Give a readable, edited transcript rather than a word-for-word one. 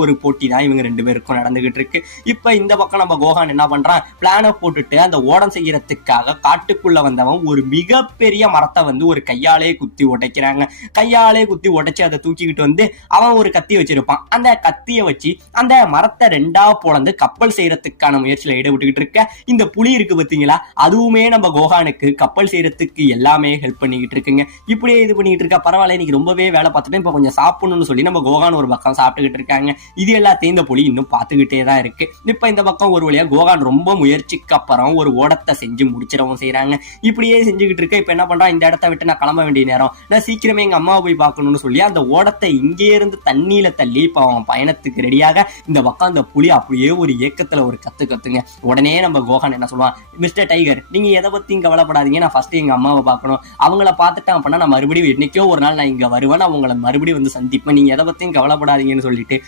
ஒரு போட்டி தான் இவங்க 2 பேருக்கும் நடந்துகிட்டு இருக்கு. இப்ப இந்த பக்கம் நம்ம கோகான் என்ன பண்றான், பிளான போட்டுட்டு அந்த ஓடம் செய்யறதுக்காக காட்டுக்குள்ள வந்தவன் ஒரு மிகப்பெரிய மரத்தை ஒரு கையாலே குத்தி உடைக்கிறாங்க. கையாலே குத்தி உடைச்சு அதை தூக்கிக்கிட்டு அவன் ஒரு கத்தி வச்சிருப்பான். அந்த கத்தியை வச்சு அந்த மரத்தை 2ஆ பொளந்து கப்பல் செய்யறதுக்கான முயற்சியில ஈடுபட்டுக்கிட்டு இருக்க இந்த புலி இருக்கு பாத்தீங்களா, அதுவுமே நம்ம கோகானுக்கு கப்பல் செய்யறதுக்கு எல்லாமே ஹெல்ப் பண்ணிக்கிட்டு இருக்குங்க. இப்படியே இது பண்ணிட்டு இருக்கா. பரவாயில்ல, இன்னைக்கு ரொம்பவே வேலை பார்த்துட்டு இப்ப கொஞ்சம் சாப்பிடணும்னு சொல்லி நம்ம கோகான் ஒரு பக்கம் சாப்பிட்டுக்கிட்டு இருக்காங்க. இது எல்லாத்தையும் இந்த புலி இன்னும் பார்த்துக்கிட்டே தான் இருக்கு. இப்ப இந்த பக்கம் ஒரு வழியா கோகான் ரொம்ப முயற்சிக்கு அப்புறம் ஒரு ஓடத்தை செஞ்சு முடிச்சிடவும் செய்யறாங்க. இப்படியே செஞ்சுக்கிட்டு இருக்க. இப்ப என்ன பண்றான், இந்த இடத்த விட்டு நான் கிளம்ப வேண்டிய நேரம், நான் சீக்கிரமே எங்க அம்மாவை போய் பார்க்கணும்னு சொல்லி அந்த ஓடத்தை இங்கே இருந்து தண்ணியில தள்ளி இப்ப அவன் பயணத்துக்கு ரெடியாக இந்த பக்கம் அந்த புலி அப்படியே ஒரு ஏக்கத்துல ஒரு கத்துங்க. உடனே நம்ம கோகான் என்ன சொல்லுவான், மிஸ்டர் டைகர், நீங்க எதை பத்தியும் கவலைப்படாதீங்க, நான் ஃபர்ஸ்ட் எங்க அம்மாவை பார்க்கணும், அவங்கள பார்த்துட்டேன் அப்படின்னா நான் மறுபடியும் என்னைக்கோ ஒரு நாள் நான் இங்க வருவேன், நான் உங்களை மறுபடியும் சந்திப்பேன், நீங்க எதை பத்தியும் கவலைப்படாதீங்கன்னு சொல்லிட்டு